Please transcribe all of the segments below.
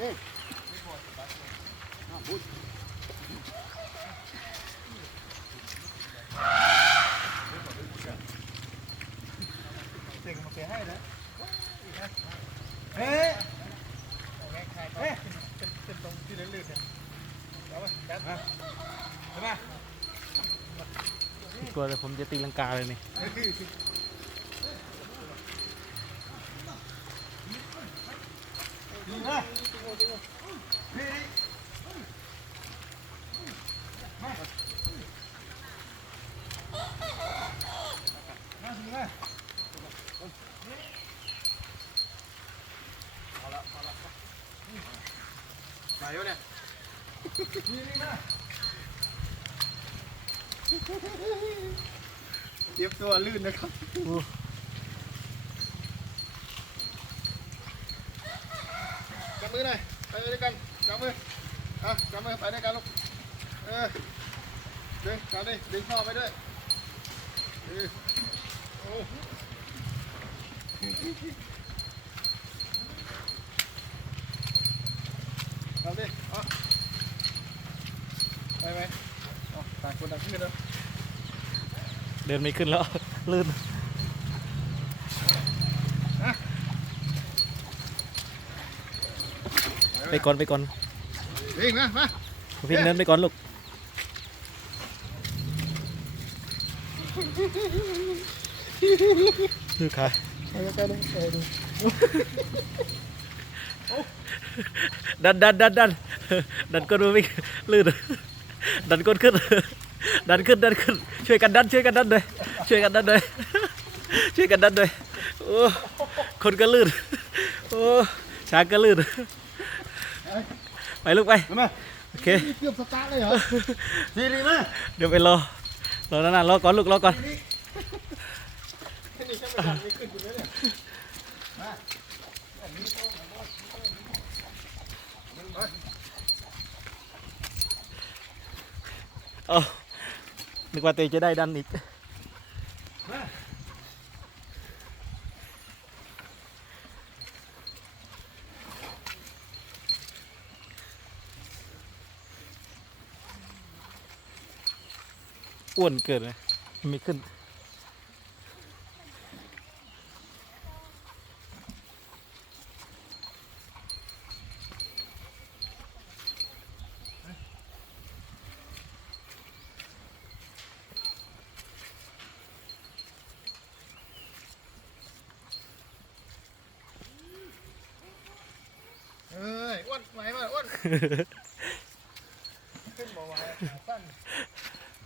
เด็กมาเปให้นะเฮ้ยเฮ้ยเป็นตรงที่ลื่นๆเนี่ยเอาไปแป๊บใช่ไหม กลัวเลยผมจะตีลังกาเลยนี่ดีนะ มามาสิมาไหนวเนี่ยนี่นี่มาเตรียมตัวลื่นนะครับ จับ มือหน่อยไปด้วยกันจับมืออะจับมือไปด้วยกันลูกเออดึงจับดิดึงพ่อไปด้วยเออโอ้ดิเอะไปไหมเอ๋อต่างคนต่างขึ้นเลยเดินไม่ขึ้นแล้ว ลื่น ไปก่อนไปก่อนวิ่งมามาพี่เดินไปก่อนลูกดูขาไปใกล้ๆเลยเออดูดันดันดันดันดันก้นมาไม่ลื่นดันก้นขึ้น ดันขึ้นดันขึ้น ช่วยกันดันช่วยกันดันเลยช่วยกันดันเลยช่วยกันดันเลยโอ้คนก็ลื่นโอ้ช้างก็ลื่น ไปลูกไป มาโอเค เกือบสตาร์ทเลยเหรอดีดีมาเดี๋ยวไปรอ รอนานๆรอก่อนลูกรอก่อน นี่แค่ไม่ทันไม่ขึ้นอยู่แล้วเนี่ยมาเอานึกว่าเตจะได้ดันอีก อ้วนเกินเลยไม่ขึ้น เอ้ยอ้วนไหวมาอ้วน ขึ้นบอกว่าขาสั้น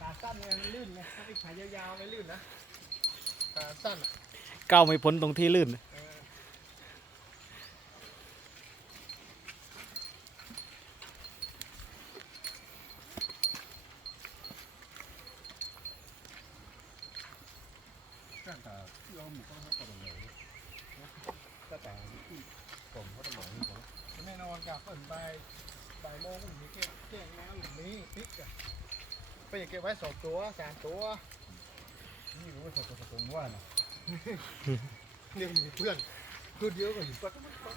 ขาสั้นเนี่ยมันลื่นไงถ้าเป็นขายาวๆไม่ลื่นนะขาสั้นอะก้าวไม่พ้นตรงที่ลื่นกันแต่ที่เราหมุกต้องให้ก่อนเลยก็แต่ที่ผมเขาต้องบอกให้ผมแน่นอนกับเปิดบ่ายบ่ายโมงผมมีเก้งเก้งน้ำอย่างนี้พริกอะ ไปย่างเก็บไว้สองตัวสามตัวนี่รู้ว่าสตผมว่านะเรียมีเพื่อนตัวเดียวก็อยู่ปักปัก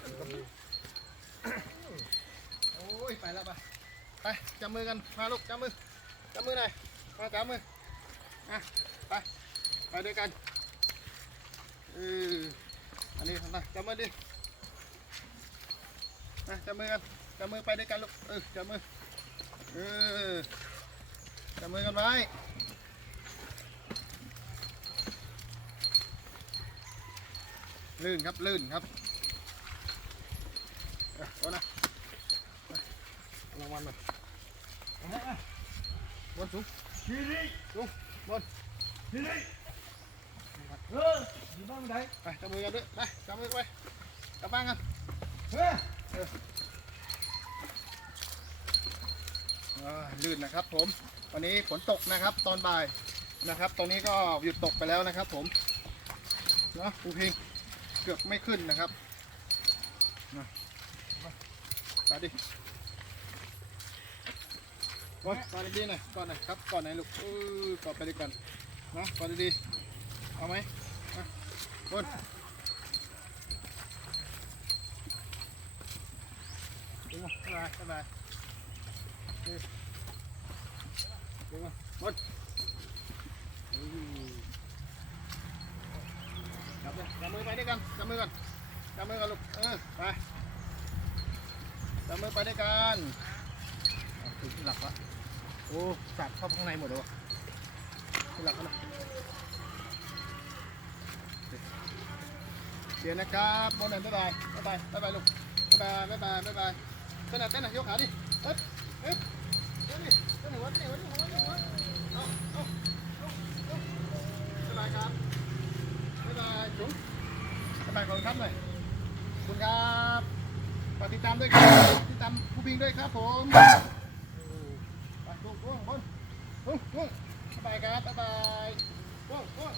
โอ้ยไปแล้วไปไปจับมือกันมาลูกจับมือจับมือหน่อยมาจับมืออะไปไปด้วยกันเอออันนี้ทำไมจับมือดิมาจับมือกันจับมือไปด้วยกันลูกเออจับมือเออ จับมือกันไว้ลื่นครับลื่นครับเอาเอานะรางวัลหน่อยบนสูงนี่นี่สูงบนนี่นี่เอออยู่บ้านไหนไปจับมือกันด้วยไปจับมือไปกลับบ้านกันเฮ้ยอ่าลื่นนะครับผม วันนี้ฝนตกนะครับตอนบ่ายนะครับตรงนี้ก็หยุดตกไปแล้วนะครับ ผมเนาะครูพิงเกือบไม่ขึ้นนะครับนะไปดิก่อนก่อนดีๆหน่อยก่อนหน่อยครับก่อนหน่อยลูกเออก่อดไปด้วยกันนะก่อนดีๆเอาไหมอะบนดึงมาบ๊ายบายบ๊ายบายดึงดึงมา หมดจับเลยจับมือไปด้วยกันจับมือกันจับมือกันลูกเออไปจับมือไปด้วยกันถึงที่หลักละโอ้สัตว์เข้าข้างในหมดเลยวะที่หลักวนะเดี๋ยวนะครับโมนันบ๊ายบายบ๊ายบายบ๊ายบายลูกบ๊ายบายบ๊ายบายบ๊ายบายเต้นหน่อยเต้นหน่อยยกขาดิเอ๊ะเอ๊ะเต้นดิ ไปก่อนครับเลยคุณครับฝากติดตามด้วยครับติดตามผู้บิงด้วยครับผมไปดูกล้องบนลุงลุงสบายครับสบายกล้องกล้ง